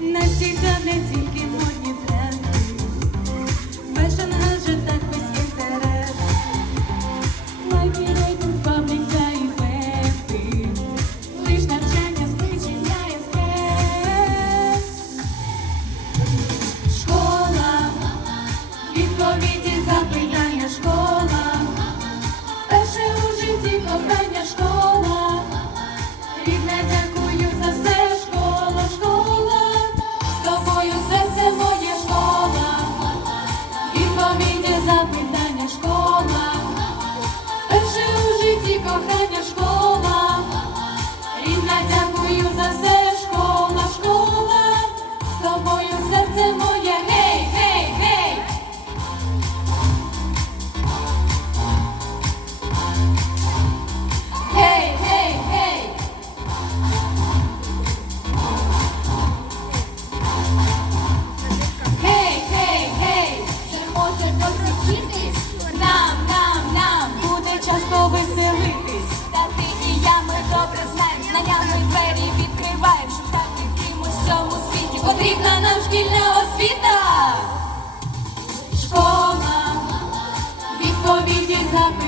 Nasci tableti che muoiono Потрібна нам шкільна освіта. Школа, відповіді запитує.